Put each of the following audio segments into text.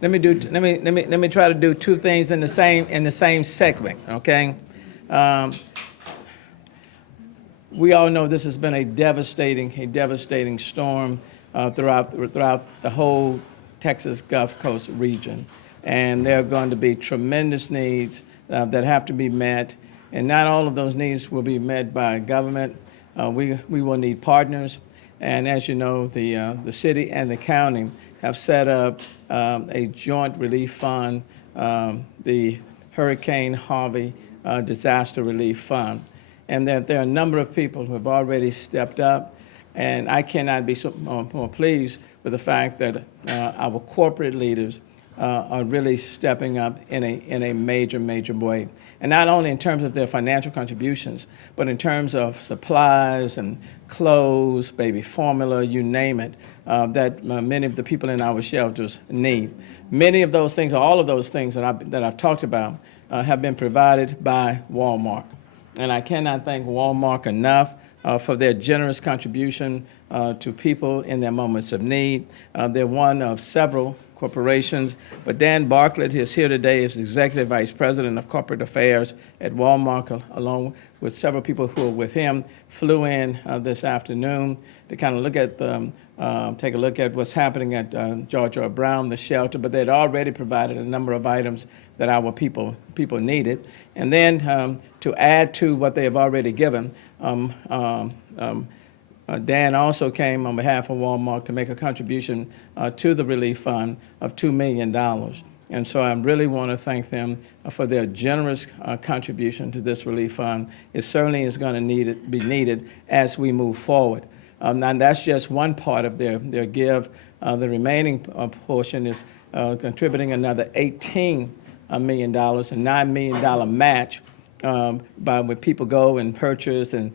let me try to do two things in the same segment. Okay. Um, we all know this has been a devastating storm throughout the whole Texas Gulf Coast region, and there are going to be tremendous needs that have to be met, and not all of those needs will be met by government. We will need partners, and as you know, the city and the county have set up a joint relief fund, the Hurricane Harvey Disaster Relief Fund, and that there are a number of people who have already stepped up, and I cannot be more pleased with the fact that our corporate leaders are really stepping up in a major way. And not only in terms of their financial contributions, but in terms of supplies and clothes, baby formula, you name it, that many of the people in our shelters need. Many of those things, or all of those things that I've talked about, have been provided by Walmart. And I cannot thank Walmart enough for their generous contribution to people in their moments of need. They're one of several corporations, but Dan Bartlett is here today as Executive Vice President of Corporate Affairs at Walmart, along with several people who are with him, flew in this afternoon to kind of look at take a look at what's happening at George R. Brown, the shelter, but they'd already provided a number of items that our people needed. And then to add to what they have already given, Dan also came on behalf of Walmart to make a contribution to the relief fund of $2 million. And so I really want to thank them for their generous contribution to this relief fund. It certainly is going to be needed as we move forward. And that's just one part of their give. The remaining portion is contributing another $18 million, a $9 million match when people go and purchase, and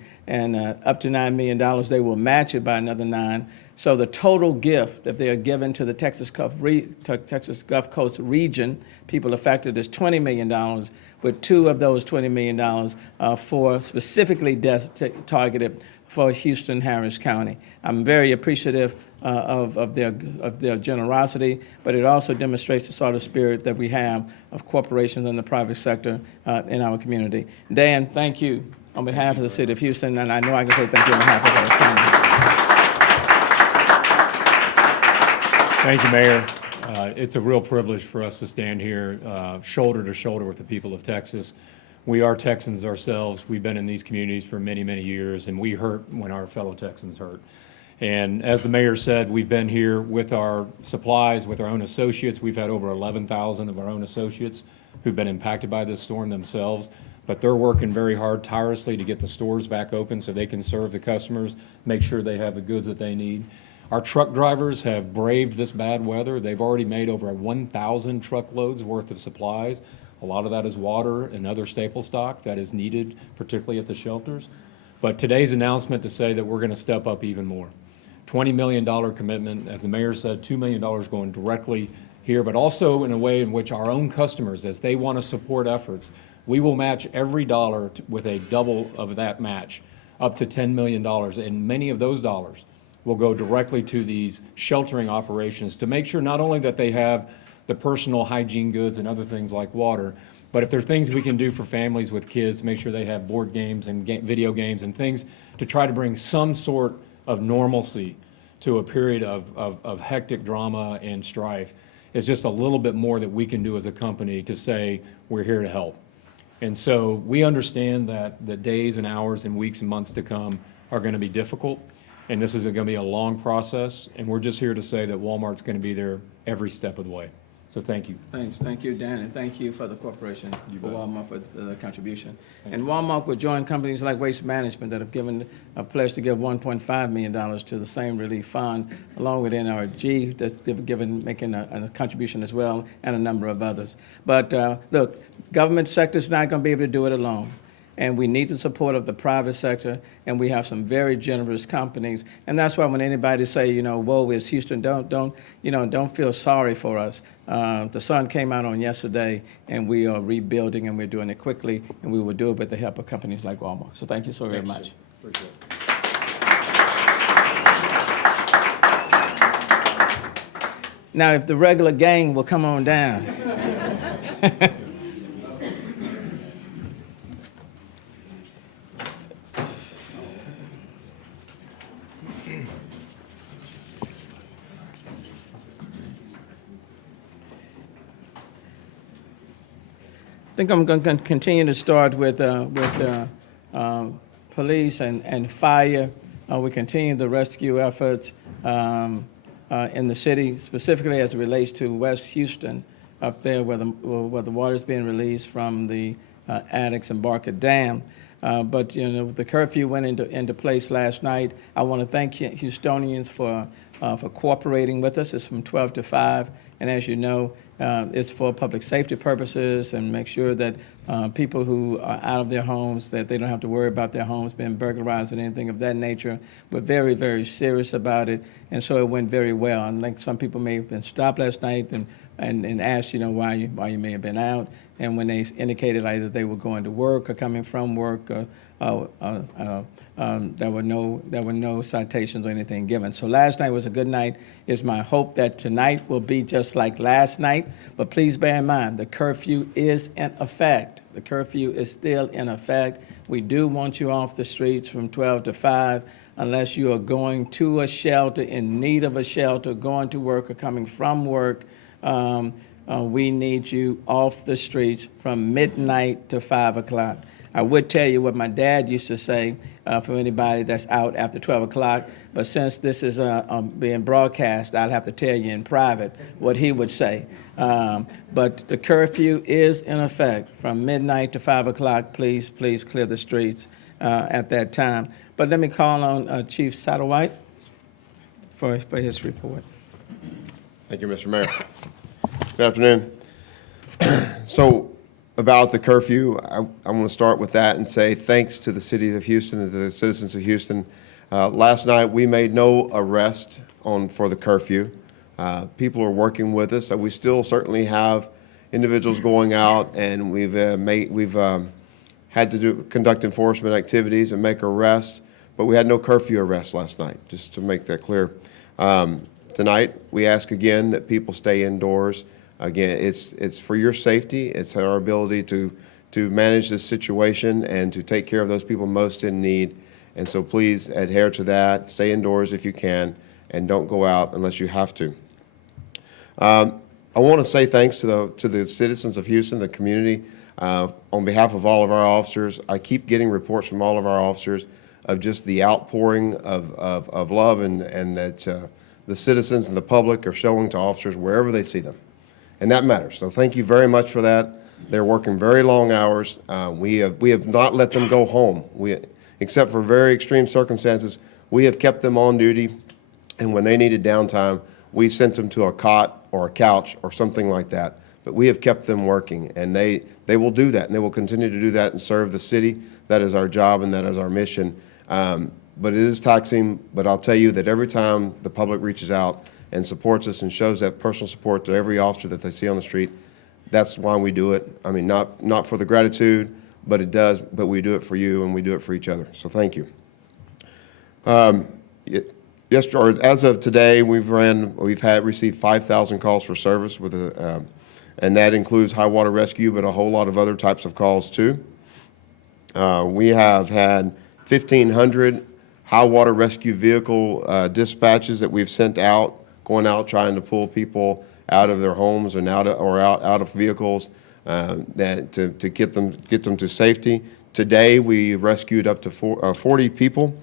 up to $9 million, they will match it by another 9. So the total gift that they are given to the Texas Gulf Coast region, people affected, is $20 million, with 2 of those $20 million for specifically targeted for Houston, Harris County. I'm very appreciative of their generosity, but it also demonstrates the sort of spirit that we have of corporations in the private sector in our community. Dan, thank you on behalf of the city of Houston, and I know I can say thank you on behalf of our county. Thank you, Mayor. It's a real privilege for us to stand here shoulder to shoulder with the people of Texas. We are Texans ourselves. We've been in these communities for many years, and we hurt when our fellow Texans hurt. And as the mayor said, we've been here with our supplies, with our own associates. We've had over 11,000 of our own associates who've been impacted by this storm themselves, but they're working very hard, tirelessly, to get the stores back open so they can serve the customers, make sure they have the goods that they need. Our truck drivers have braved this bad weather. They've already made over 1,000 truckloads worth of supplies. A lot of that is water and other staple stock that is needed, particularly at the shelters. But today's announcement to say that we're going to step up even more. $20 million commitment, as the mayor said, $2 million going directly here, but also in a way in which our own customers, as they want to support efforts, we will match every dollar with a double of that match, up to $10 million. And many of those dollars will go directly to these sheltering operations to make sure not only that they have the personal hygiene goods and other things like water, but if there are things we can do for families with kids to make sure they have board games and video games and things to try to bring some sort of normalcy to a period of hectic drama and strife, is just a little bit more that we can do as a company to say we're here to help. And so we understand that the days and hours and weeks and months to come are going to be difficult, and this is going to be a long process, and we're just here to say that Walmart's going to be there every step of the way. So thank you. Thank you, Dan, and thank you for the corporation, for Walmart, for the contribution. And Walmart will join companies like Waste Management that have given a pledge to give $1.5 million to the same relief fund, along with NRG that's making a contribution as well, and a number of others. But look, government sector is not going to be able to do it alone. And we need the support of the private sector, and we have some very generous companies. And that's why when anybody say, woe is Houston, don't feel sorry for us. The sun came out on yesterday, and we are rebuilding, and we're doing it quickly, and we will do it with the help of companies like Walmart. So thank you so very much. Appreciate it. Now, if the regular gang will come on down. I think I'm going to continue to start with police and fire. We continue the rescue efforts in the city, specifically as it relates to West Houston, up there where the water is being released from the Addicks and Barker Dam. But you know, the curfew went into place last night. I want to thank Houstonians for cooperating with us. It's from 12 to 5, and as you know, it's for public safety purposes and make sure that people who are out of their homes, that they don't have to worry about their homes being burglarized or anything of that nature. We're very, very serious about it, and so it went very well. And like some people may have been stopped last night and asked, you know, why you may have been out, and when they indicated either they were going to work or coming from work, there were no citations or anything given. So last night was a good night. It's my hope that tonight will be just like last night. But please bear in mind, the curfew is in effect. The curfew is still in effect. We do want you off the streets from 12 to 5 unless you are going to a shelter, in need of a shelter, going to work or coming from work. We need you off the streets from midnight to 5 o'clock. I would tell you what my dad used to say for anybody that's out after 12 o'clock, but since this is being broadcast, I'll have to tell you in private what he would say. But the curfew is in effect from midnight to 5 o'clock. Please clear the streets at that time. But let me call on Chief Satterwhite for his report. Thank you, Mr. Mayor. Good afternoon. So, about the curfew, I want to start with that and say thanks to the city of Houston and the citizens of Houston. Last night, we made no arrest for the curfew. People are working with us. We still certainly have individuals going out, and we've had to conduct enforcement activities and make arrests, but we had no curfew arrests last night, just to make that clear. Tonight, we ask again that people stay indoors. Again, it's for your safety. It's our ability to manage this situation and to take care of those people most in need. And so please adhere to that. Stay indoors if you can, and don't go out unless you have to. I want to say thanks to the citizens of Houston, the community. On behalf of all of our officers, I keep getting reports from all of our officers of just the outpouring of love and that the citizens and the public are showing to officers wherever they see them. And that matters. So thank you very much for that. They're working very long hours. We have not let them go home. Except for very extreme circumstances, we have kept them on duty. And when they needed downtime, we sent them to a cot or a couch or something like that. But we have kept them working, and they will do that, and they will continue to do that and serve the city. That is our job, and that is our mission. But it is taxing. But I'll tell you that every time the public reaches out and supports us and shows that personal support to every officer that they see on the street, that's why we do it. I mean, not for the gratitude, but it does. But we do it for you, and we do it for each other. So thank you. As of today, we've received 5,000 calls for service and that includes high water rescue, but a whole lot of other types of calls too. We have had 1,500 high water rescue vehicle dispatches that we've sent out, going out trying to pull people out of their homes and out of vehicles to get them to safety. Today we rescued up to 40 people,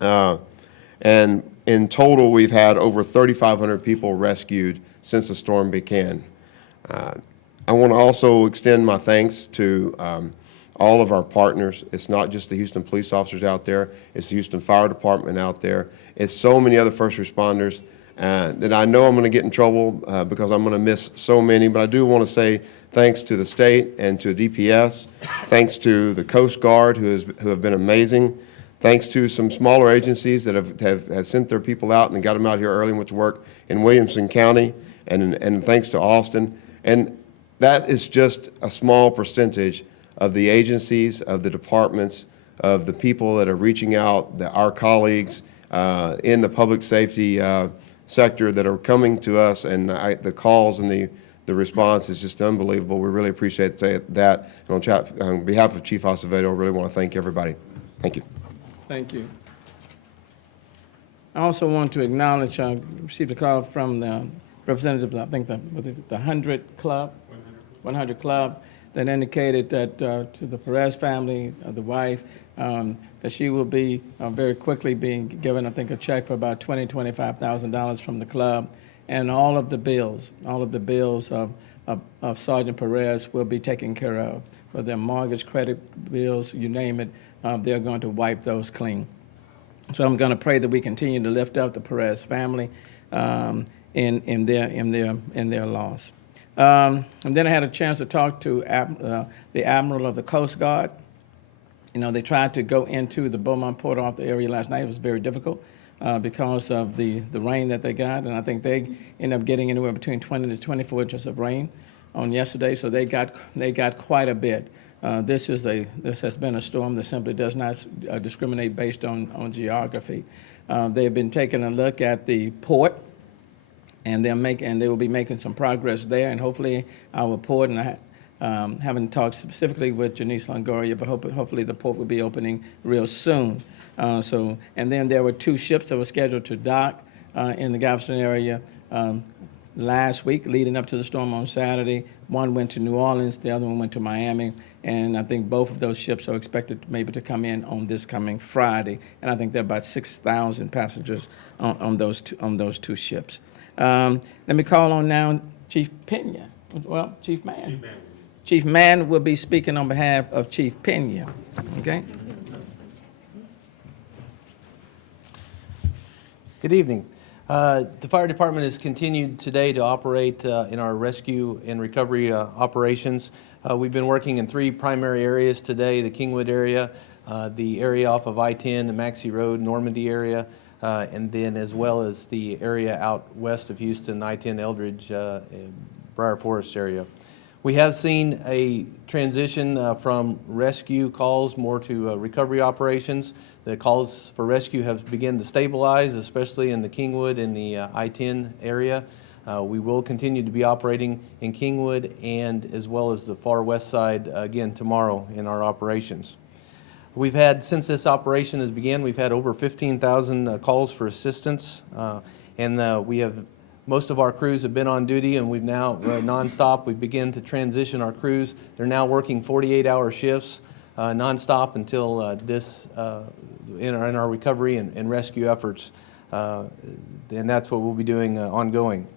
and in total we've had over 3,500 people rescued since the storm began. I want to also extend my thanks to all of our partners. It's not just the Houston police officers out there, it's the Houston Fire Department out there. It's so many other first responders that I know I'm going to get in trouble because I'm going to miss so many, but I do want to say thanks to the state and to DPS, thanks to the Coast Guard who have been amazing, thanks to some smaller agencies that have sent their people out and got them out here early and went to work in Williamson County, and thanks to Austin. And that is just a small percentage of the agencies, of the departments, of the people that are reaching out, our colleagues in the public safety sector that are coming to us, and the calls and the response is just unbelievable. We really appreciate that. And on behalf of Chief Acevedo, I really want to thank everybody. Thank you. Thank you. I also want to acknowledge, I received a call from the representative, I think the 100 Club, 100 Club, that indicated that to the Perez family, the wife, that she will be very quickly being given, I think, a check for about $25,000 from the club, and all of the bills of Sergeant Perez will be taken care of. For their mortgage, credit bills, you name it, they're going to wipe those clean. So I'm going to pray that we continue to lift up the Perez family in their loss. And then I had a chance to talk to the Admiral of the Coast Guard. You know, they tried to go into the Beaumont Port Arthur area last night. It was very difficult because of the rain that they got, and I think they ended up getting anywhere between 20 to 24 inches of rain on yesterday. So they got quite a bit. This has been a storm that simply does not discriminate based on geography. They've been taking a look at the port, and they will be making some progress there, and hopefully our port, and I haven't talked specifically with Janice Longoria, but hopefully the port will be opening real soon. And then there were 2 ships that were scheduled to dock in the Galveston area last week, leading up to the storm on Saturday. One went to New Orleans, the other one went to Miami, and I think both of those ships are expected maybe to come in on this coming Friday, and I think there are about 6,000 passengers on those 2 ships. Let me call on now Chief Pena. Well, Chief Mann. Chief Mann will be speaking on behalf of Chief Pena. Okay? Good evening. The fire department has continued today to operate in our rescue and recovery operations. We've been working in 3 primary areas today: the Kingwood area, the area off of I-10, the Maxey Road, Normandy area, and then as well as the area out west of Houston, I-10 Eldridge, Briar Forest area. We have seen a transition from rescue calls more to recovery operations. The calls for rescue have begun to stabilize, especially in the Kingwood and the I-10 area. We will continue to be operating in Kingwood and as well as the far west side again tomorrow in our operations. We've had, since this operation has began, we've had over 15,000 calls for assistance, and we have, most of our crews have been on duty, and we've now nonstop. We begin to transition our crews. They're now working 48-hour shifts nonstop until in our recovery and rescue efforts, and that's what we'll be doing ongoing.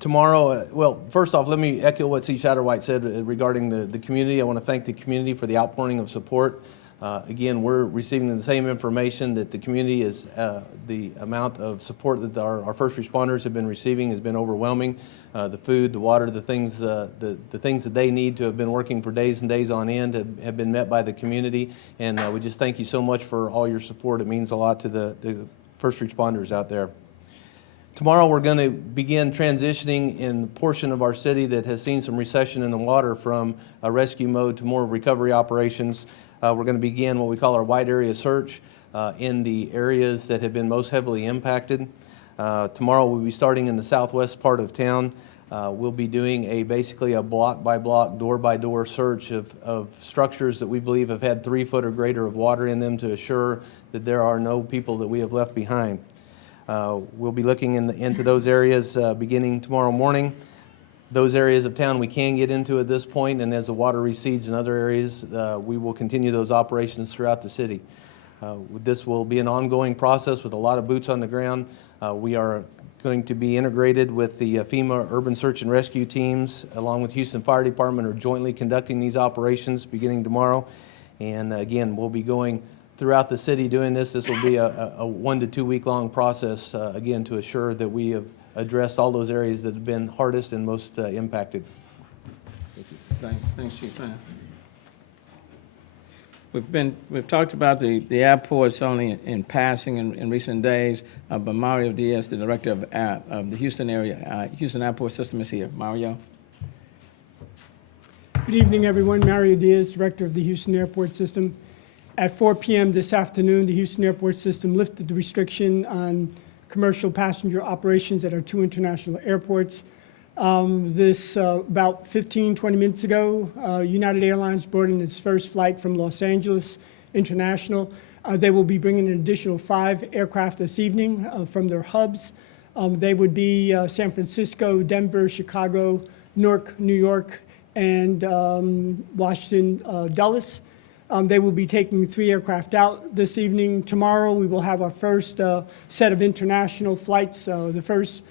Tomorrow, well, first off, let me echo what Chief Satterwhite said regarding the community. I want to thank the community for the outpouring of support. Again, we're receiving the same information that the community is, the amount of support that our first responders have been receiving has been overwhelming. The food, the water, the things that they need to have been working for days and days on end have been met by the community. And we just thank you so much for all your support. It means a lot to the first responders out there. Tomorrow we're going to begin transitioning in the portion of our city that has seen some recession in the water from a rescue mode to more recovery operations. We're going to begin what we call our wide area search in the areas that have been most heavily impacted. Tomorrow we'll be starting in the southwest part of town. We'll be doing basically a block by block, door by door search of structures that we believe have had 3 foot or greater of water in them to assure that there are no people that we have left behind. We'll be looking into those areas beginning tomorrow morning. Those areas of town we can get into at this point, and as the water recedes in other areas, we will continue those operations throughout the city. This will be an ongoing process with a lot of boots on the ground. We are going to be integrated with the FEMA urban search and rescue teams, along with Houston Fire Department, are jointly conducting these operations beginning tomorrow. And again, we'll be going throughout the city doing this. This will be a 1 to 2 week long process, again, to assure that we have addressed all those areas that have been hardest and most impacted. Thanks, Chief Mann. We've talked about the airports only in passing in recent days, but Mario Diaz, the director of the Houston area, Houston Airport System, is here. Mario. Good evening, everyone. Mario Diaz, director of the Houston Airport System. At 4 p.m. this afternoon, the Houston Airport System lifted the restriction on commercial passenger operations at our 2 international airports. About 15, 20 minutes ago, United Airlines brought in its first flight from Los Angeles International. They will be bringing an additional 5 aircraft this evening from their hubs. They would be San Francisco, Denver, Chicago, Newark, New York, and Washington, Dulles. They will be taking 3 aircraft out this evening. Tomorrow, we will have our first set of international flights. The first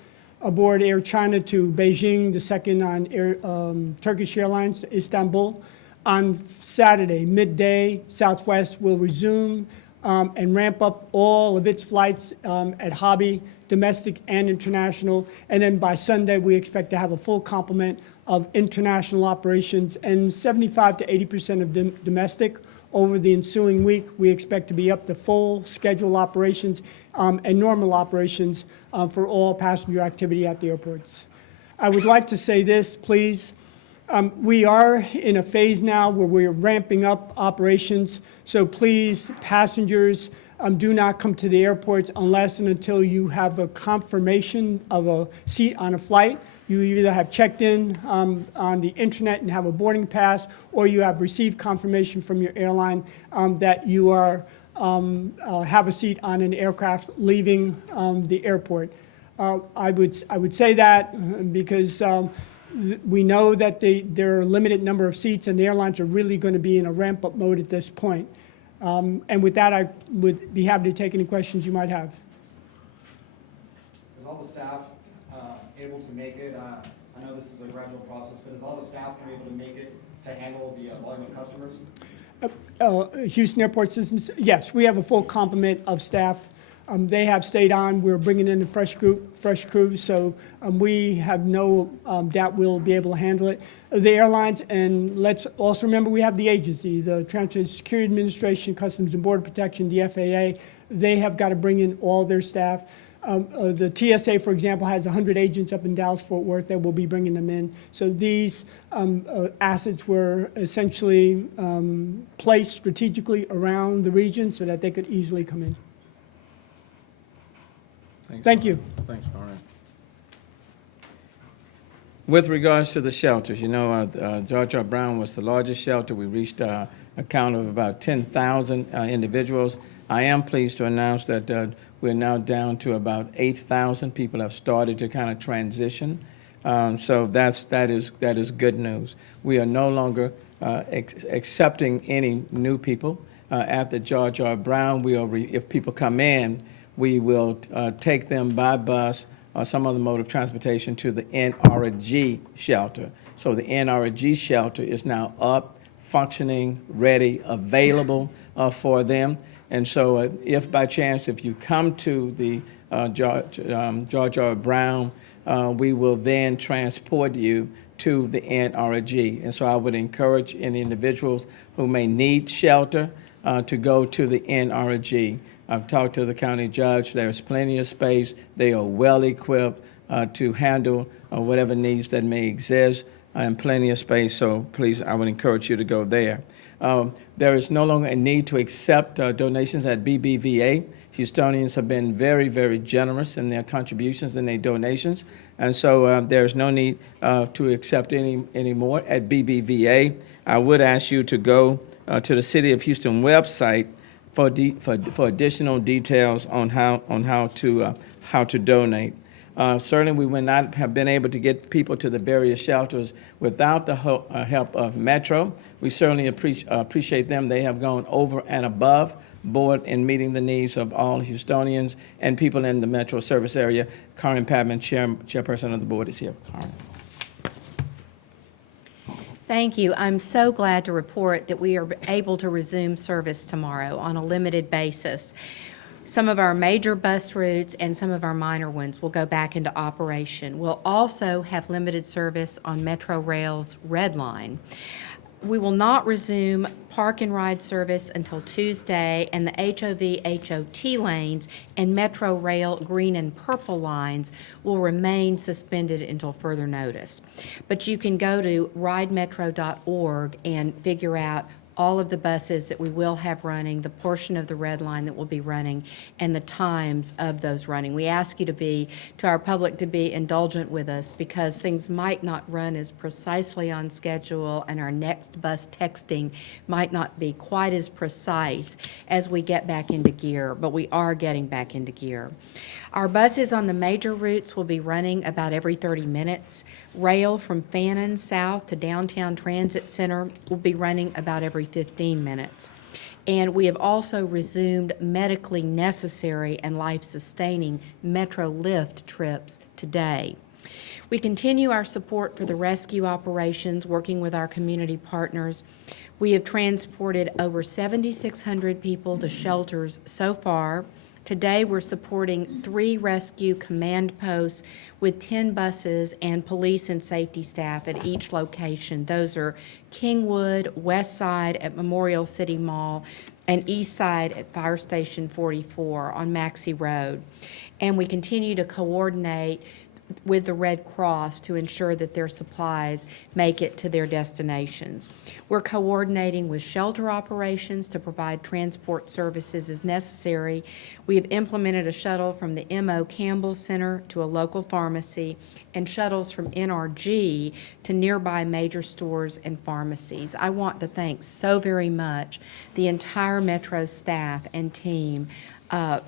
aboard Air China to Beijing, the second on Turkish Airlines to Istanbul. On Saturday, midday, Southwest will resume and ramp up all of its flights at Harvey, domestic and international. And then by Sunday, we expect to have a full complement of international operations and 75 to 80% of domestic. Over the ensuing week, we expect to be up to full schedule operations and normal operations for all passenger activity at the airports. I would like to say this, please. We are in a phase now where we're ramping up operations, so please, passengers, do not come to the airports unless and until you have a confirmation of a seat on a flight. You either have checked in on the internet and have a boarding pass, or you have received confirmation from your airline that you are have a seat on an aircraft leaving the airport. I would say that because we know that there are a limited number of seats, and the airlines are really going to be in a ramp-up mode at this point. And with that, I would be happy to take any questions you might have. Is all the staff able to make it? I know this is a gradual process, but is all the staff going to be able to make it to handle the volume of customers? Houston Airport Systems, yes, we have a full complement of staff. They have stayed on. We're bringing in a fresh crew, so we have no doubt we'll be able to handle it. The airlines, and let's also remember we have the agency, the Transportation Security Administration, Customs and Border Protection, the FAA. They have got to bring in all their staff. The TSA, for example, has 100 agents up in Dallas-Fort Worth that will be bringing them in. So these assets were essentially placed strategically around the region so that they could easily come in. Thank you. Thanks, Brian. With regards to the shelters, you know, George R. Brown was the largest shelter. We reached a count of about 10,000 individuals. I am pleased to announce that we're now down to about 8,000. People have started to kind of transition. So that is good news. We are no longer accepting any new people. After George R. Brown, if people come in, we will take them by bus or some other mode of transportation to the NRG shelter. So the NRG shelter is now up, functioning, ready, available for them. And so if by chance, if you come to the George R. Brown, we will then transport you to the NRG. And so I would encourage any individuals who may need shelter to go to the NRG. I've talked to the county judge. There's plenty of space. They are well equipped to handle whatever needs that may exist, and plenty of space. So please, I would encourage you to go there. There is no longer a need to accept donations at BBVA. Houstonians have been very, very generous in their contributions and their donations. And so there's no need to accept any more at BBVA. I would ask you to go to the City of Houston website for additional details on how to donate. Certainly, we would not have been able to get people to the various shelters without the help of Metro. We certainly appreciate them. They have gone over and above board in meeting the needs of all Houstonians and people in the Metro service area. Karen Padman, chairperson of the board, is here. Karen. Thank you. I'm so glad to report that we are able to resume service tomorrow on a limited basis. Some of our major bus routes and some of our minor ones will go back into operation. We'll also have limited service on Metro Rail's Red Line. We will not resume park and ride service until Tuesday, and the HOV-HOT lanes and Metro Rail green and purple lines will remain suspended until further notice. But you can go to ridemetro.org and figure out all of the buses that we will have running, the portion of the red line that will be running, and the times of those running. We ask you to our public to be indulgent with us because things might not run as precisely on schedule and our next bus texting might not be quite as precise as we get back into gear, but we are getting back into gear. Our buses on the major routes will be running about every 30 minutes. Rail from Fannin south to Downtown Transit Center will be running about every 15 minutes. And we have also resumed medically necessary and life-sustaining Metro Lift trips today. We continue our support for the rescue operations, working with our community partners. We have transported over 7,600 people to shelters so far. Today, we're supporting 3 rescue command posts with 10 buses and police and safety staff at each location. Those are Kingwood, West Side at Memorial City Mall, and East Side at Fire Station 44 on Maxey Road. And we continue to coordinate with the Red Cross to ensure that their supplies make it to their destinations. We're coordinating with shelter operations to provide transport services as necessary. We have implemented a shuttle from the M.O. Campbell Center to a local pharmacy and shuttles from NRG to nearby major stores and pharmacies. I want to thank so very much the entire Metro staff and team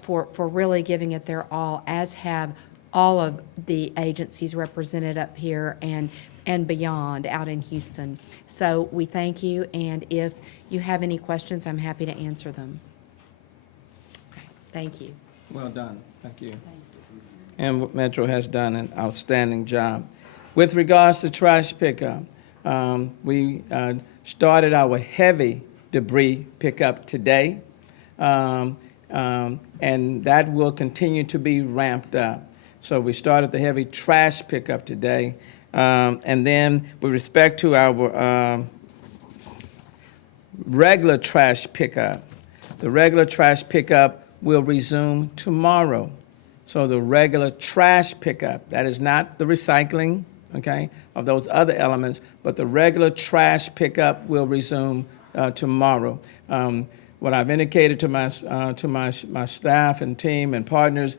for really giving it their all, as have all of the agencies represented up here and beyond out in Houston. So we thank you, and if you have any questions, I'm happy to answer them. Okay, thank you. Well done. Thank you. And Metro has done an outstanding job. With regards to trash pickup, we started our heavy debris pickup today, and that will continue to be ramped up. So we started the heavy trash pickup today. And then with respect to our regular trash pickup, the regular trash pickup will resume tomorrow. So the regular trash pickup, that is not the recycling, okay, of those other elements, but the regular trash pickup will resume tomorrow. What I've indicated to my staff and team and partners,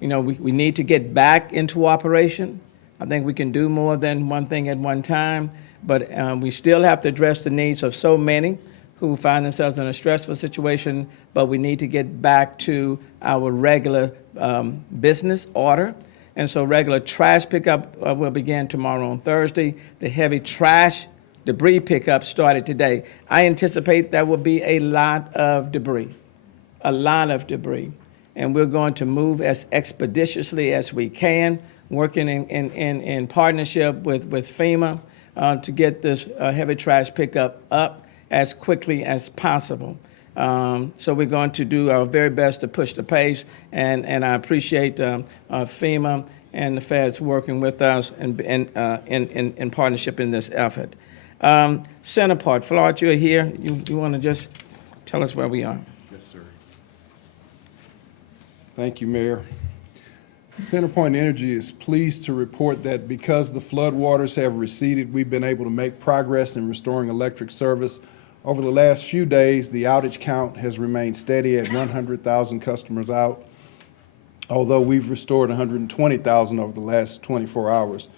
we need to get back into operation. I think we can do more than one thing at one time, but we still have to address the needs of so many who find themselves in a stressful situation, but we need to get back to our regular business order. And so regular trash pickup will begin tomorrow on Thursday. The heavy trash debris pickup started today. I anticipate there will be a lot of debris. And we're going to move as expeditiously as we can, working in partnership with FEMA to get this heavy trash pickup up as quickly as possible. So we're going to do our very best to push the pace, and I appreciate FEMA and the feds working with us in partnership in this effort. Centerport, Floyd, you're here. You want to just tell us where we are? Yes, sir. Thank you, Mayor. CenterPoint Energy is pleased to report that because the floodwaters have receded, we've been able to make progress in restoring electric service. Over the last few days, the outage count has remained steady at 100,000 customers out, although we've restored 120,000 over the last 24 hours.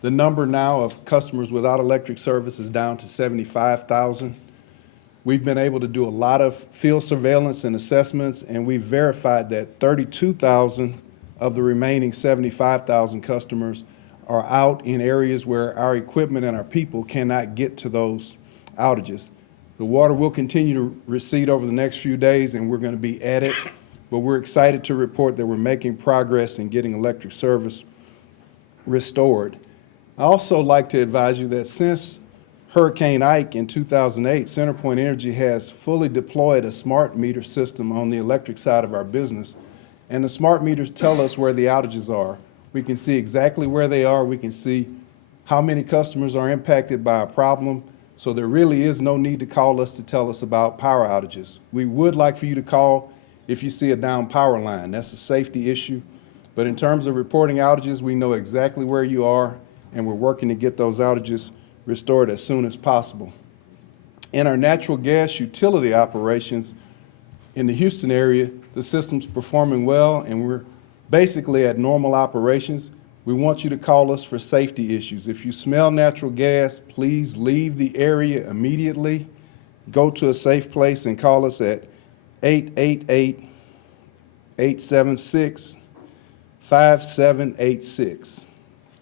The number now of customers without electric service is down to 75,000. We've been able to do a lot of field surveillance and assessments, and we've verified that 32,000 of the remaining 75,000 customers are out in areas where our equipment and our people cannot get to those outages. The water will continue to recede over the next few days, and we're going to be at it, but we're excited to report that we're making progress in getting electric service restored. I also like to advise you that since Hurricane Ike in 2008, CenterPoint Energy has fully deployed a smart meter system on the electric side of our business. And the smart meters tell us where the outages are. We can see exactly where they are. We can see how many customers are impacted by a problem. So there really is no need to call us to tell us about power outages. We would like for you to call if you see a down power line. That's a safety issue. But in terms of reporting outages, we know exactly where you are, and we're working to get those outages restored as soon as possible. In our natural gas utility operations in the Houston area, the system's performing well, and we're basically at normal operations. We want you to call us for safety issues. If you smell natural gas, please leave the area immediately. Go to a safe place and call us at 888-876-5786.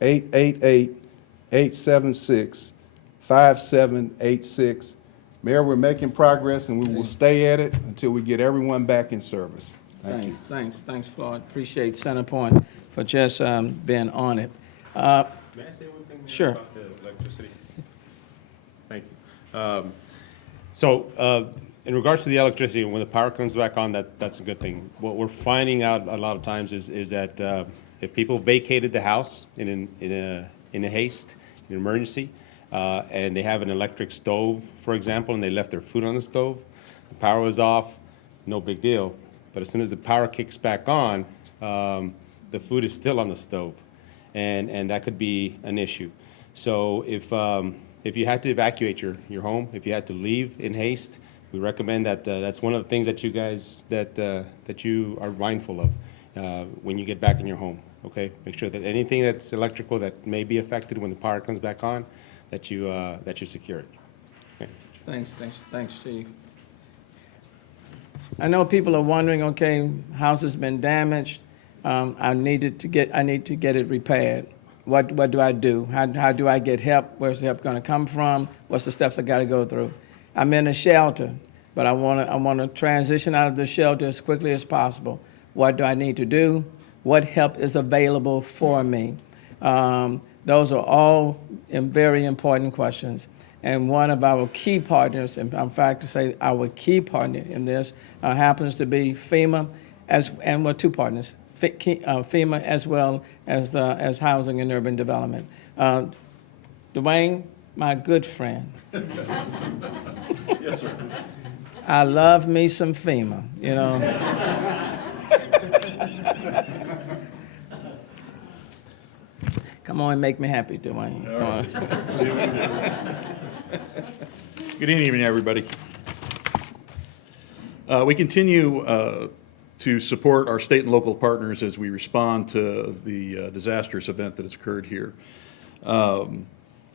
888-876-5786. Mayor, we're making progress, and we will stay at it until we get everyone back in service. Thank you. Thanks, Floyd. Appreciate Centerpoint for just being on it. May I say one thing? Sure. About the electricity? Thank you. In regards to the electricity, when the power comes back on, that's a good thing. What we're finding out a lot of times is that if people vacated the house in a haste, in an emergency, and they have an electric stove, for example, and they left their food on the stove, the power was off, no big deal. But as soon as the power kicks back on, the food is still on the stove, and that could be an issue. So if you had to evacuate your home, if you had to leave in haste, we recommend that that's one of the things that you guys that you are mindful of when you get back in your home. Okay, make sure that anything that's electrical that may be affected when the power comes back on, that you secure it. Okay. Thanks, Chief. I know people are wondering, okay, house has been damaged. I need to get it repaired. What do I do? How do I get help? Where's the help going to come from? What's the steps I got to go through? I'm in a shelter, but I want to transition out of the shelter as quickly as possible. What do I need to do? What help is available for me? Those are all very important questions. And one of our key partners, and in fact to say our key partner in this, happens to be FEMA, and we're two partners, FEMA as well as Housing and Urban Development. Dwayne, my good friend. Yes, sir. I love me some FEMA, you know. Come on and make me happy, Dwayne. Come on. Good evening, everybody. We continue to support our state and local partners as we respond to the disastrous event that has occurred here.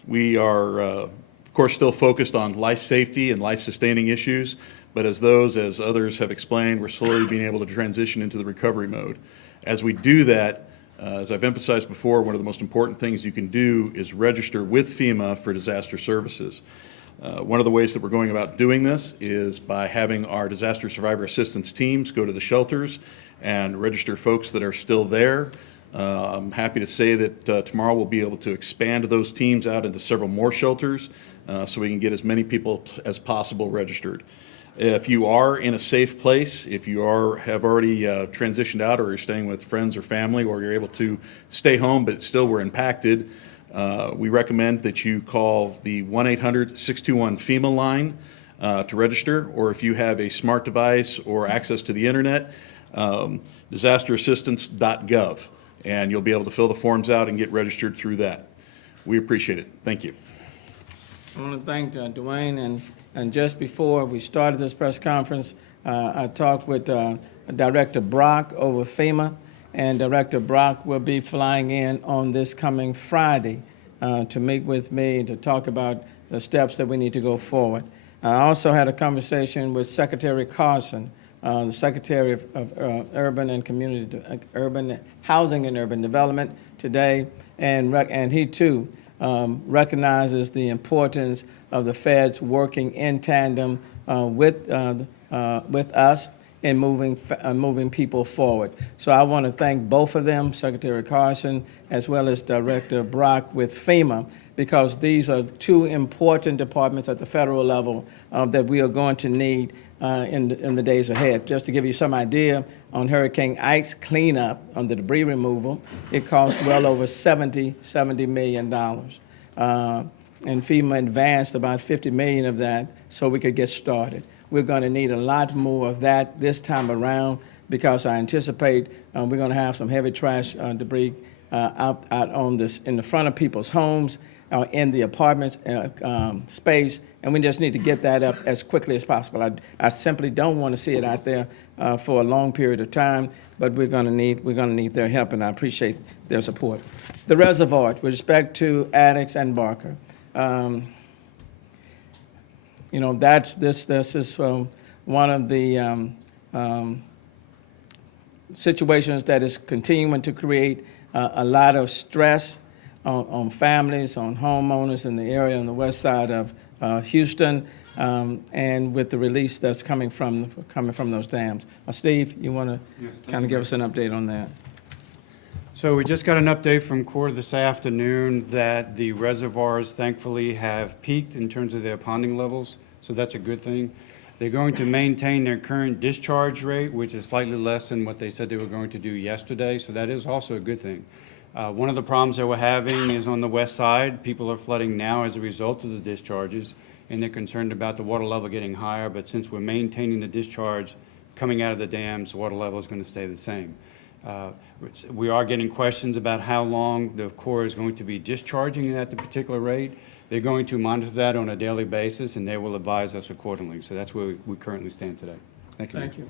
We are, of course, still focused on life safety and life-sustaining issues, but as others have explained, we're slowly being able to transition into the recovery mode. As we do that, as I've emphasized before, one of the most important things you can do is register with FEMA for disaster services. One of the ways that we're going about doing this is by having our disaster survivor assistance teams go to the shelters and register folks that are still there. I'm happy to say that tomorrow we'll be able to expand those teams out into several more shelters so we can get as many people as possible registered. If you are in a safe place, if you have already transitioned out, or you're staying with friends or family, or you're able to stay home but still were impacted, we recommend that you call the 1-800-621-FEMA line to register, or if you have a smart device or access to the internet, disasterassistance.gov, and you'll be able to fill the forms out and get registered through that. We appreciate it. Thank you. I want to thank Dwayne, and just before we started this press conference, I talked with Director Brock over FEMA, and Director Brock will be flying in on this coming Friday to meet with me and to talk about the steps that we need to go forward. I also had a conversation with Secretary Carson, the Secretary of Urban Housing and Urban Development today, and he too recognizes the importance of the feds working in tandem with us in moving people forward. So I want to thank both of them, Secretary Carson as well as Director Brock with FEMA, because these are two important departments at the federal level that we are going to need in the days ahead. Just to give you some idea, on Hurricane Ike's cleanup, on the debris removal, it cost well over $70 million. And FEMA advanced about $50 million of that so we could get started. We're going to need a lot more of that this time around, because I anticipate we're going to have some heavy trash debris out on this, in the front of people's homes, in the apartments space, and we just need to get that up as quickly as possible. I simply don't want to see it out there for a long period of time, but we're going to need their help, and I appreciate their support. The reservoir, with respect to Addicts and Barker, you know, this is one of the situations that is continuing to create a lot of stress on families, on homeowners in the area on the west side of Houston, and with the release that's coming from those dams. Steve, you want to kind of give us an update on that? So we just got an update from Corps this afternoon that the reservoirs thankfully have peaked in terms of their ponding levels, so that's a good thing. They're going to maintain their current discharge rate, which is slightly less than what they said they were going to do yesterday, so that is also a good thing. One of the problems that we're having is on the west side. People are flooding now as a result of the discharges, and they're concerned about the water level getting higher, but since we're maintaining the discharge coming out of the dams, the water level is going to stay the same. We are getting questions about how long the Corps is going to be discharging at the particular rate. They're going to monitor that on a daily basis, and they will advise us accordingly. So that's where we currently stand today. Thank you. Thank you.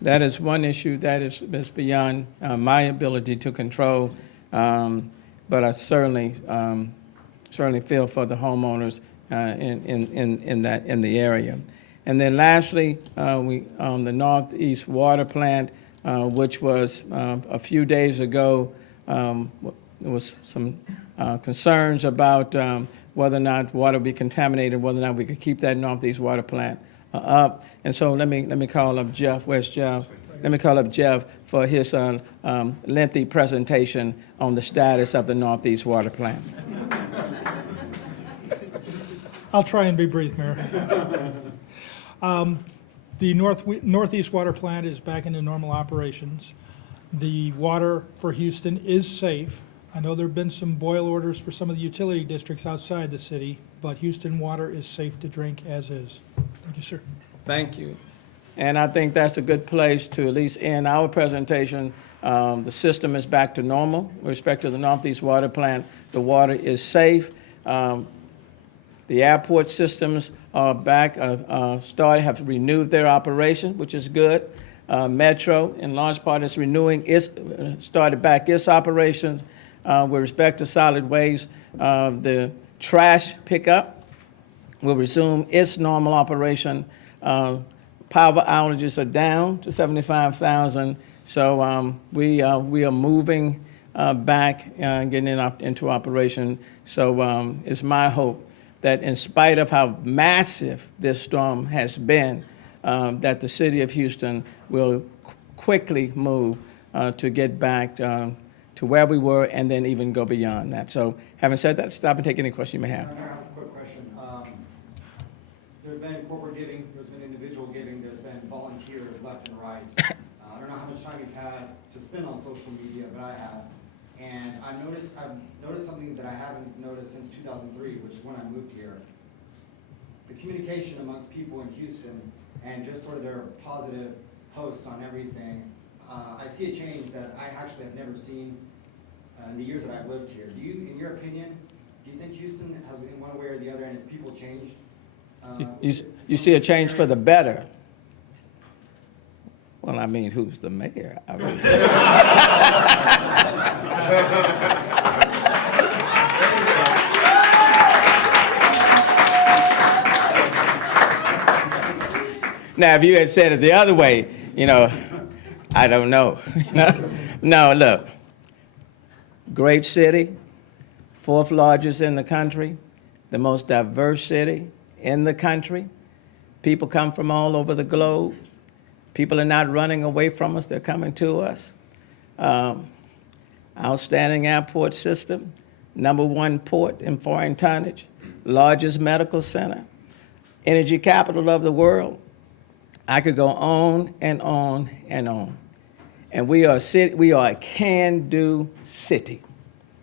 That is one issue that is beyond my ability to control, but I certainly feel for the homeowners in the area. And then lastly, we on the Northeast Water Plant, which was a few days ago, there was some concerns about whether or not water would be contaminated, whether or not we could keep that Northeast Water Plant up. And so let me call up Jeff. Where's Jeff? Let me call up Jeff for his lengthy presentation on the status of the Northeast Water Plant. I'll try and be brief, Mayor. The Northeast Water Plant is back into normal operations. The water for Houston is safe. I know there have been some boil orders for some of the utility districts outside the city, but Houston water is safe to drink as is. Thank you, sir. Thank you. And I think that's a good place to at least end our presentation. The system is back to normal with respect to the Northeast Water Plant. The water is safe. The airport systems are back, have renewed their operation, which is good. Metro, in large part, is started back its operations. With respect to solid waste, the trash pickup will resume its normal operation. Power outages are down to 75,000, so we are moving back, getting into operation. So it's my hope that in spite of how massive this storm has been, that the city of Houston will quickly move to get back to where we were and then even go beyond that. So having said that, stop and take any question you may have. I have a quick question. There's been corporate giving, there's been individual giving, there's been volunteers left and right. I don't know how much time you've had to spend on social media, but I have. And I've noticed something that I haven't noticed since 2003, which is when I moved here. The communication amongst people in Houston and just sort of their positive posts on everything, I see a change that I actually have never seen in the years that I've lived here. Do you, in your opinion, do you think Houston has, in one way or the other, and its people changed? You see a change for the better? Well, I mean, who's the mayor? I mean, now, if you had said it the other way, you know, I don't know. No, look, great city, fourth largest in the country, the most diverse city in the country. People come from all over the globe. People are not running away from us, they're coming to us. Outstanding airport system, #1 port in foreign tonnage, largest medical center, energy capital of the world. I could go on and on and on. And we are a can-do city,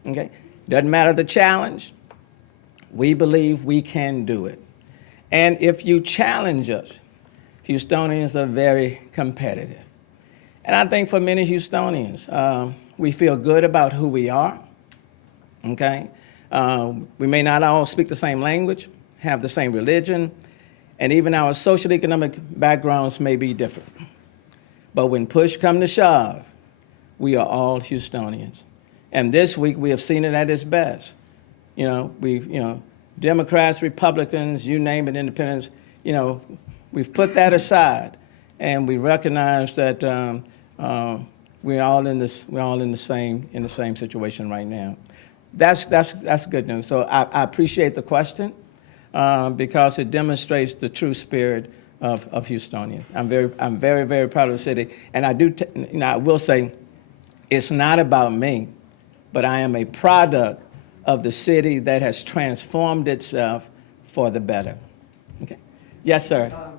okay? Doesn't matter the challenge, we believe we can do it. And if you challenge us, Houstonians are very competitive. And I think for many Houstonians, we feel good about who we are, okay? We may not all speak the same language, have the same religion, and even our social economic backgrounds may be different. But when push comes to shove, we are all Houstonians. And this week we have seen it at its best. Democrats, Republicans, you name it, independents, we've put that aside, and we recognize that we're all in the same situation right now. That's good news. So I appreciate the question because it demonstrates the true spirit of Houstonians. I'm very, very proud of the city, and I will say, it's not about me, but I am a product of the city that has transformed itself for the better. Okay. Yes, sir. On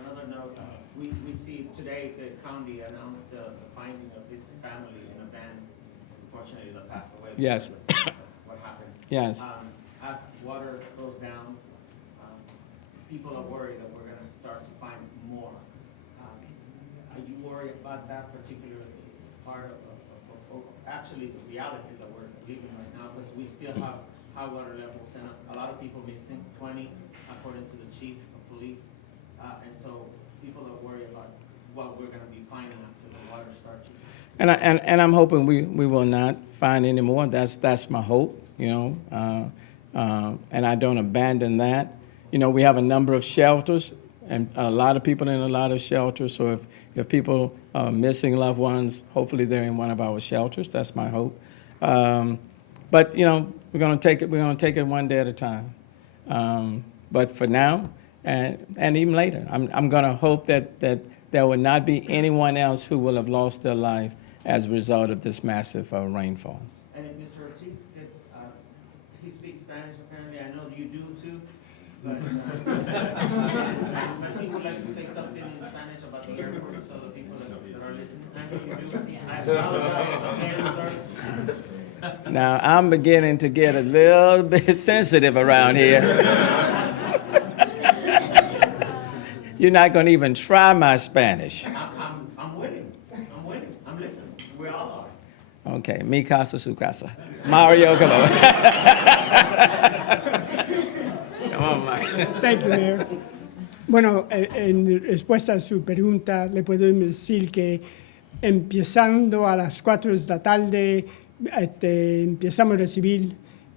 another note, we see today the county announced the finding of this family in a van, unfortunately, that passed away. Yes. What happened? Yes. As water goes down, people are worried that we're going to start to find more. Are you worried about that particular part of actually the reality that we're living right now? Because we still have high water levels and a lot of people missing, 20 according to the chief of police. And so people are worried about what we're going to be finding after the water starts. And I'm hoping we will not find any more. That's my hope, and I don't abandon that. We have a number of shelters, and a lot of people in a lot of shelters. So if people are missing loved ones, hopefully they're in one of our shelters. That's my hope. But we're going to take it. We're going to take it one day at a time. But for now, and even later, I'm going to hope that there will not be anyone else who will have lost their life as a result of this massive rainfall. And Mr. Ortiz, he speaks Spanish apparently. I know you do too. But he would like to say something in Spanish about the airport so the people that are listening. I know you do. I apologize again, sir. Now, I'm beginning to get a little bit sensitive around here. You're not going to even try my Spanish. I'm willing. I'm listening. We all are. Okay, mi casa, su casa. Mario, come on. Come on, Mike. Thank you, Mayor. Bueno, en respuesta a su pregunta, le puedo decir que empezando a las 4 de la tarde, empezamos a recibir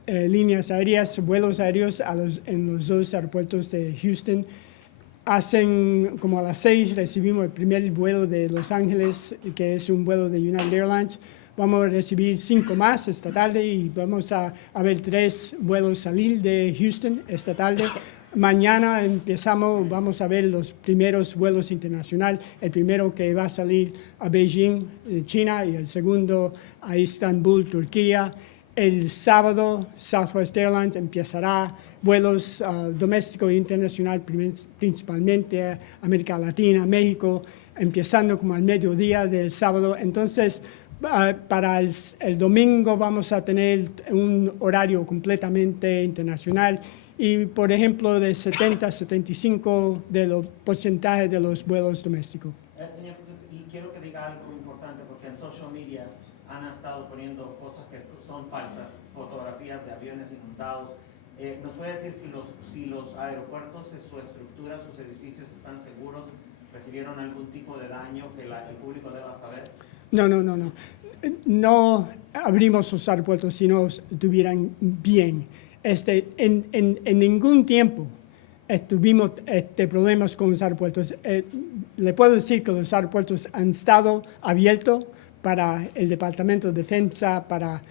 líneas aéreas, vuelos aéreos en los 2 aeropuertos de Houston. Como a las 6 recibimos el primer vuelo de Los Ángeles, que es un vuelo de United Airlines. Vamos a recibir 5 más esta tarde y vamos a ver 3 vuelos salir de Houston esta tarde. Mañana vamos a ver los primeros vuelos internacionales. El primero que va a salir a Beijing, China, y el segundo a Estambul, Turquía. El sábado, Southwest Airlines empezará vuelos domésticos e internacionales, principalmente a América Latina, México, empezando como al mediodía del sábado. Entonces, para el domingo vamos a tener un horario completamente internacional y, por ejemplo, de 70-75% de los porcentajes de los vuelos domésticos. Señor, y quiero que diga algo importante porque en social media han estado poniendo cosas que son falsas, fotografías de aviones inundados. ¿Nos puede decir si los aeropuertos, su estructura, sus edificios están seguros, recibieron algún tipo de daño que el público deba saber? No. No abrimos los aeropuertos si no estuvieran bien. En ningún tiempo tuvimos problemas con los aeropuertos. Le puedo decir que los aeropuertos han estado abiertos para el Departamento de Defensa, para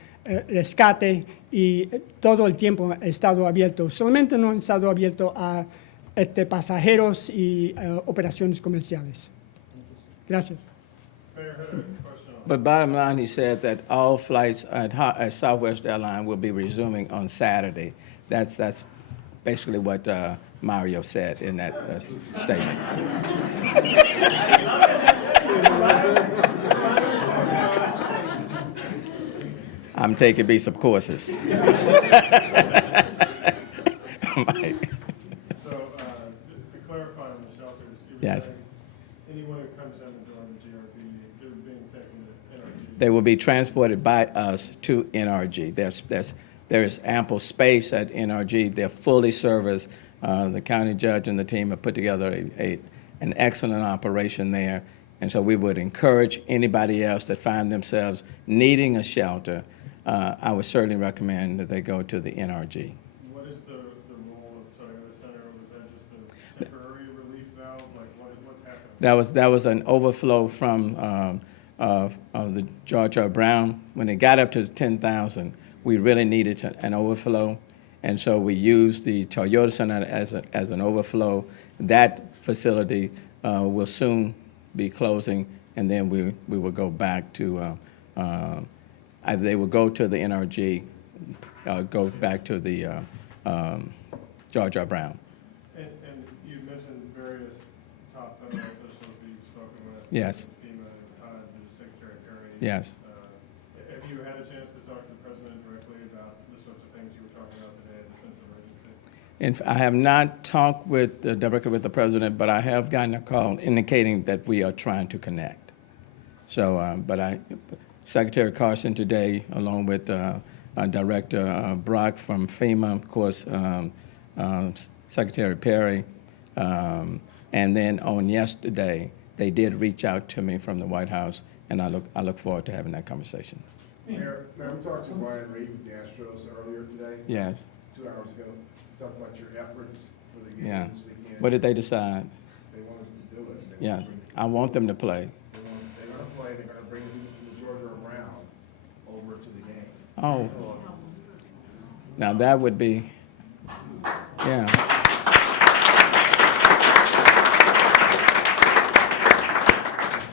rescate, y todo el tiempo ha estado abierto. Solamente no han estado abiertos a pasajeros y operaciones comerciales. Gracias. But bottom line, he said that all flights at Southwest Airlines will be resuming on Saturday. That's basically what Mario said in that statement. I'm taking me some courses. So, to clarify on the shelters, you were Yes. saying, in anyone who comes in the door of the GRP, they're being taken to NRG? They will be transported by us to NRG. There's ample space at NRG. They're fully serviced. The county judge and the team have put together an excellent operation there. And so we would encourage anybody else that find themselves needing a shelter, I would certainly recommend that they go to the NRG. What is the role of Toyota Center? Was that just a temporary relief valve? Like what's happening? That was an overflow from of the George R. Brown. When it got up to 10,000, we really needed an overflow. And so we used the Toyota Center as an overflow. That facility will soon be closing, and then we will go back to, either they will go to the NRG, go back to the George R. Brown. And you mentioned various top federal officials that you've spoken with. Yes. FEMA, HUD, the Secretary Perry. Yes. Have you had a chance to talk to the president directly about the sorts of things you were talking about today, the sense of urgency? I have not talked directly with the president, but I have gotten a call indicating that we are trying to connect. So, Secretary Carson today, along with Director Brock from FEMA, of course, Secretary Perry, and then on yesterday, they did reach out to me from the White House, and I look forward to having that conversation. Mayor, we talked to Brian Reed with the Astros earlier today. Yes. 2 hours ago. Talked about your efforts for the game Yeah. this weekend. What did they decide? They want us to do it. Yes. I want them to play. They're going to play. They're going to bring people from the Georgia or Brown over to the game. Oh. Now that would be, yeah.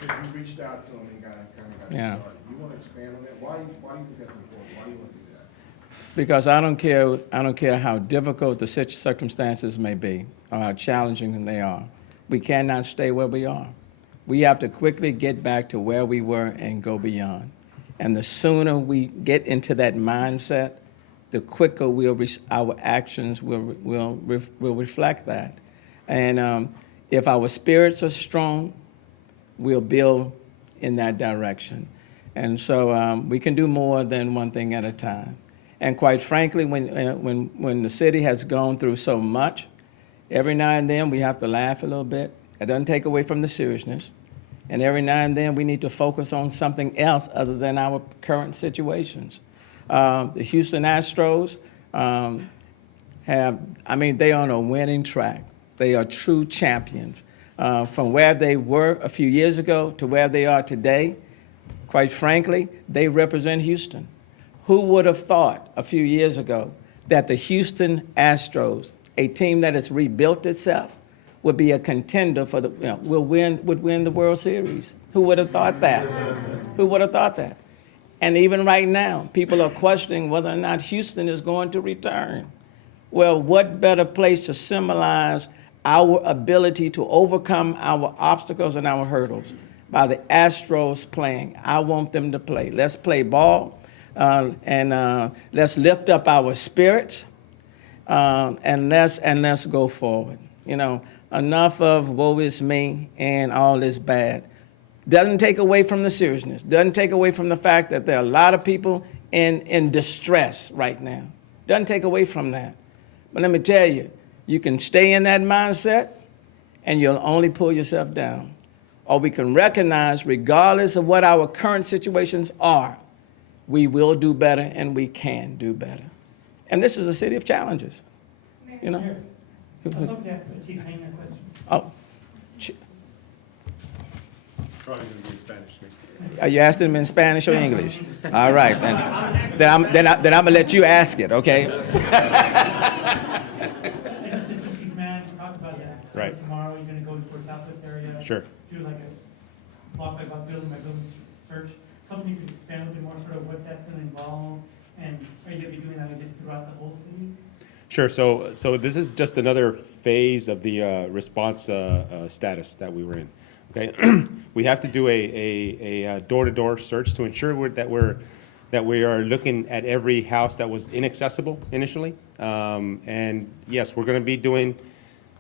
You reached out to them and kind of got Yeah. started. You want to expand on that? Why do you think that's important? Why do you want to do that? Because I don't care how difficult the circumstances may be or how challenging they are. We cannot stay where we are. We have to quickly get back to where we were and go beyond. And the sooner we get into that mindset, the quicker our actions will reflect that. And if our spirits are strong, we'll build in that direction. And so we can do more than one thing at a time. And quite frankly, when the city has gone through so much, every now and then we have to laugh a little bit. It doesn't take away from the seriousness. And every now and then we need to focus on something else other than our current situations. The Houston Astros they're on a winning track. They are true champions. From where they were a few years ago to where they are today, quite frankly, they represent Houston. Who would have thought a few years ago that the Houston Astros, a team that has rebuilt itself, would be a contender for would win the World Series? Who would have thought that? Who would have thought that? And even right now, people are questioning whether or not Houston is going to return. Well, what better place to symbolize our ability to overcome our obstacles and our hurdles by the Astros playing? I want them to play. Let's play ball. And let's lift up our spirits, and let's go forward. Enough of woe is me and all is bad. Doesn't take away from the seriousness. Doesn't take away from the fact that there are a lot of people in distress right now. Doesn't take away from that. But let me tell you, you can stay in that mindset, and you'll only pull yourself down. Or we can recognize, regardless of what our current situations are, we will do better and we can do better. And this is a city of challenges. I'd love to ask the Chief Hanger a question. Oh, Probably going to be in Spanish. are you asking them in Spanish or English? All right, then I'm gonna let you ask it, okay? Assistant Chief Man talked about that. So Right. tomorrow, you're gonna go towards Southwest area. Sure. Do like a block by building search. Something you could expand a little bit more, sort of what that's gonna involve, and are you gonna be doing that, I guess, throughout the whole city? Sure. So this is just another phase of the response status that we were in. Okay, we have to do a door-to-door search to ensure that we are looking at every house that was inaccessible initially. And yes, we're going to be doing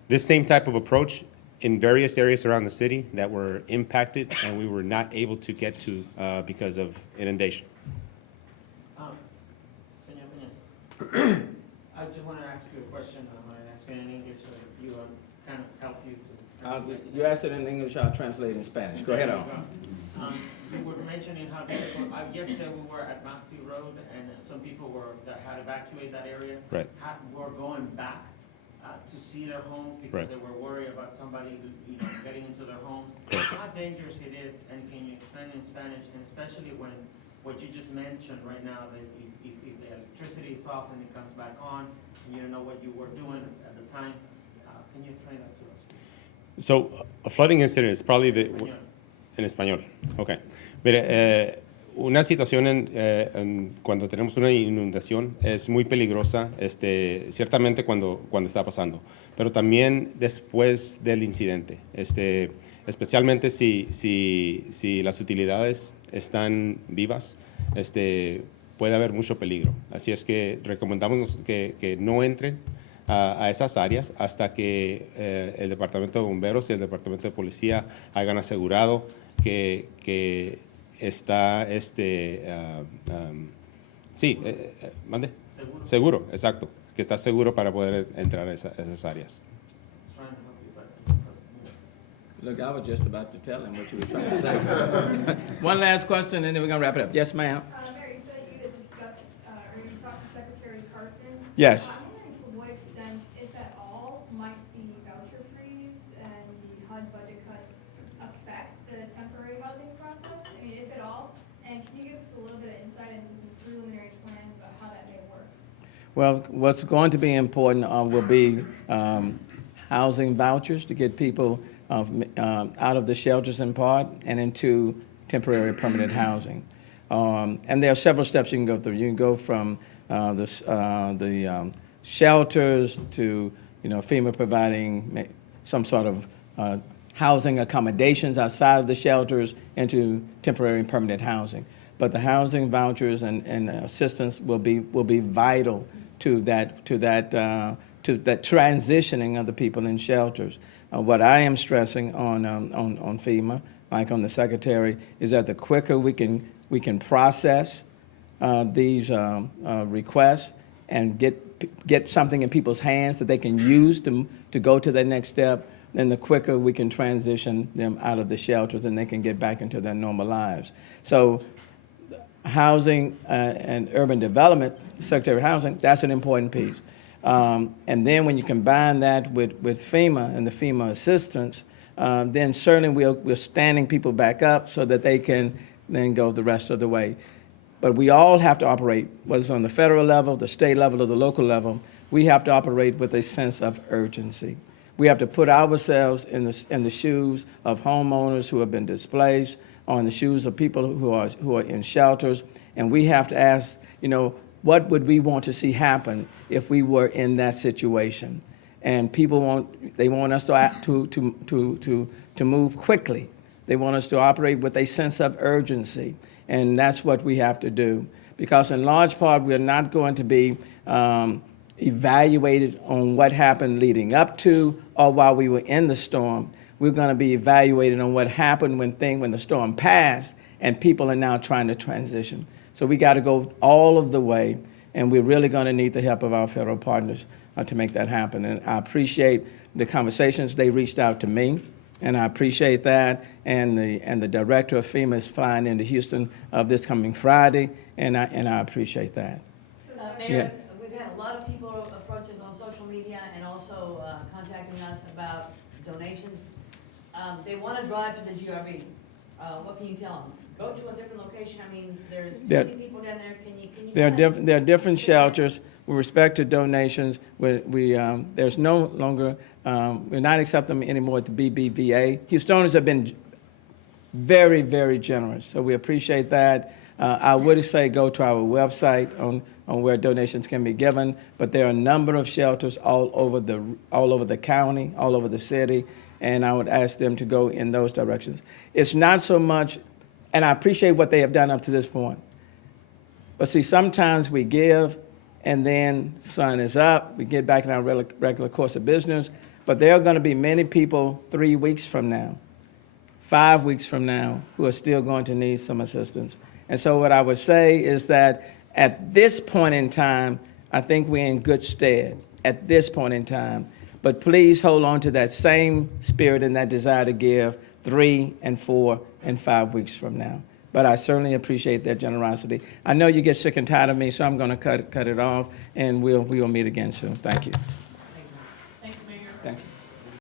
this same type of approach in various areas around the city that were impacted and we were not able to get to because of inundation. Señor Peña, I just want to ask you a question. I'm going to ask you in English so that you kind of help you to. You asked it in English, I'll translate it in Spanish. Go ahead on. You were mentioning how yesterday we were at Maxi Road and some people that had evacuated that area. Right. Were going back to see their homes because Right. they were worried about somebody, getting into their homes. Correct. How dangerous it is, and can you explain in Spanish, and especially when what you just mentioned right now, that if the electricity is off and it comes back on, and you don't know what you were doing at the time, can you explain that to us, please? So a flooding incident is probably Español. en español. Okay. Mire, una situación cuando tenemos una inundación es muy peligrosa, ciertamente cuando está pasando, pero también después del incidente, especialmente si las utilidades están vivas, puede haber mucho peligro. Así es que recomendamos que no entren a esas áreas hasta que el Departamento de Bomberos y el Departamento de Policía hayan asegurado que está, mande. Seguro, exacto, que está seguro para poder entrar a esas áreas. Trying to help you, but Look, I was just about to tell him what you were trying to say. One last question, and then we're going to wrap it up. Yes, ma'am? Mary, you said you had discussed, or you talked to Secretary Carson. Yes. I'm wondering to what extent, if at all, might the voucher freeze and the HUD budget cuts affect the temporary housing process? I mean, if at all, and can you give us a little bit of insight into some preliminary plans about how that may work? Well, what's going to be important will be housing vouchers to get people out of the shelters in part and into temporary permanent housing. And there are several steps you can go through. You can go from the shelters to, FEMA providing some sort of housing accommodations outside of the shelters into temporary and permanent housing. But the housing vouchers and assistance will be vital to that transitioning of the people in shelters. What I am stressing on FEMA, like on the Secretary, is that the quicker we can process these requests and get something in people's hands that they can use to go to their next step, then the quicker we can transition them out of the shelters and they can get back into their normal lives. So housing and urban development, Secretary of Housing, that's an important piece. And then when you combine that with FEMA and the FEMA assistance, then certainly we're standing people back up so that they can then go the rest of the way. But we all have to operate, whether it's on the federal level, the state level, or the local level, we have to operate with a sense of urgency. We have to put ourselves in the shoes of homeowners who have been displaced, or in the shoes of people who are in shelters, and we have to ask, what would we want to see happen if we were in that situation? And people want us to move quickly. They want us to operate with a sense of urgency, and that's what we have to do. Because in large part, we're not going to be evaluated on what happened leading up to or while we were in the storm. We're going to be evaluated on what happened when the storm passed and people are now trying to transition. So we got to go all of the way, and we're really going to need the help of our federal partners to make that happen. And I appreciate the conversations. They reached out to me, and I appreciate that. And the director of FEMA is flying into Houston this coming Friday, and I appreciate that. Mayor, we've had a lot of people approach us on social media and also contacting us about donations. They want to drive to the GRB. What can you tell them? Go to a different location. I mean, there's many people down there. Can you There are different shelters. With respect to donations, there's no longer, we're not accepting them anymore at the BBVA. Houstoners have been very, very generous, so we appreciate that. I would say go to our website on where donations can be given, but there are a number of shelters all over the county, all over the city, and I would ask them to go in those directions. It's not so much, and I appreciate what they have done up to this point, but see, sometimes we give, and then sun is up, we get back in our regular course of business. But there are going to be many people 3 weeks from now, 5 weeks from now, who are still going to need some assistance. And so what I would say is that at this point in time, I think we're in good stead at this point in time. But please hold on to that same spirit and that desire to give 3 and 4 and 5 weeks from now. But I certainly appreciate their generosity. I know you get sick and tired of me, so I'm going to cut it off, and we'll meet again soon. Thank you. Thank you, Mayor. Thank you.